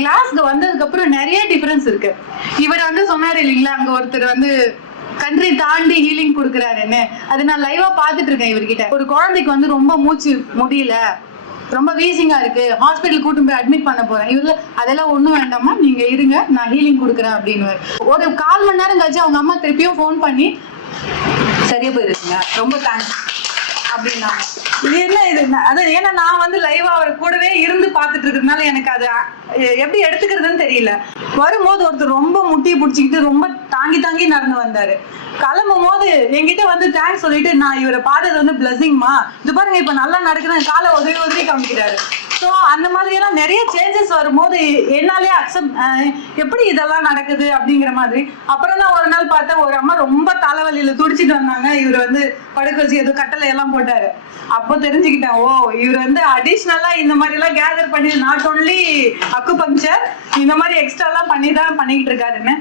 கிளாஸ்க்கு வந்ததுக்கு அப்புறம் நிறைய டிஃபரன்ஸ் இருக்கு. இவர் வந்து சொன்னாரு இல்லைங்களா, அங்க ஒருத்தர் வந்து கண்ட்ரி தாண்டி ஹீலிங் கொடுக்குறாருன்னு. அது நான் லைவா பாத்துட்டு இருக்கேன் இவர்கிட்ட. ஒரு குழந்தைக்கு வந்து ரொம்ப மூச்சு முடியல, ரொம்ப வீசிங்கா இருக்கு, ஹாஸ்பிட்டல் கூட்டு போய் அட்மிட் பண்ண போறேன். இவர்ல அதெல்லாம் ஒண்ணும் வேண்டாமா, நீங்க இருங்க, நான் ஹீலிங் கொடுக்குறேன் அப்படின்னு. ஒரு 1/4 மணி நேரம் கழிச்சு அவங்க அம்மா திருப்பியும் ஃபோன் பண்ணி சரியா போயிருக்குங்க, ரொம்ப தேங்க்ஸ் அப்படின்னாங்க. இது என்ன இது? அதான் ஏன்னா நான் வந்து லைவா அவர் கூடவே இருந்து பாத்துட்டு இருக்கிறதுனால எனக்கு அது எப்படி எடுத்துக்கிறதுன்னு தெரியல. வரும்போது ஒருத்தர் ரொம்ப முட்டியை பிடிச்சிக்கிட்டு ரொம்ப தாங்கி தாங்கி நடந்து வந்தாரு. கிளம்பும் போது என்கிட்ட வந்து தேங்க்ஸ் சொல்லிட்டு, நான் இவரை பார்த்தது வந்து பிளஸிங்மா, இது பாருங்க இப்ப நல்லா நடக்கிறேன், காலை உதவி உதவி காமிக்கிறாரு. ஸோ அந்த மாதிரி எல்லாம் நிறைய சேஞ்சஸ் வரும்போது என்னாலே அக்செப்ட் எப்படி இதெல்லாம் நடக்குது அப்படிங்கிற மாதிரி. அப்புறம் தான் ஒரு நாள் பார்த்தா ஒரு அம்மா ரொம்ப தலைவலியில துடிச்சிட்டு வந்தாங்க. இவர் வந்து படுக்க வச்சு ஏதோ கட்டளை எல்லாம் போட்டாரு. அப்போ தெரிஞ்சுக்கிட்டேன், ஓ இவர் வந்து அடிஷ்னலா இந்த மாதிரி எல்லாம் கேதர் பண்ணி நாட் ஓன்லி அக்குபங்க்சர், இந்த மாதிரி எக்ஸ்ட்ரா எல்லாம் பண்ணி தான் பண்ணிக்கிட்டு இருக்காருன்னு.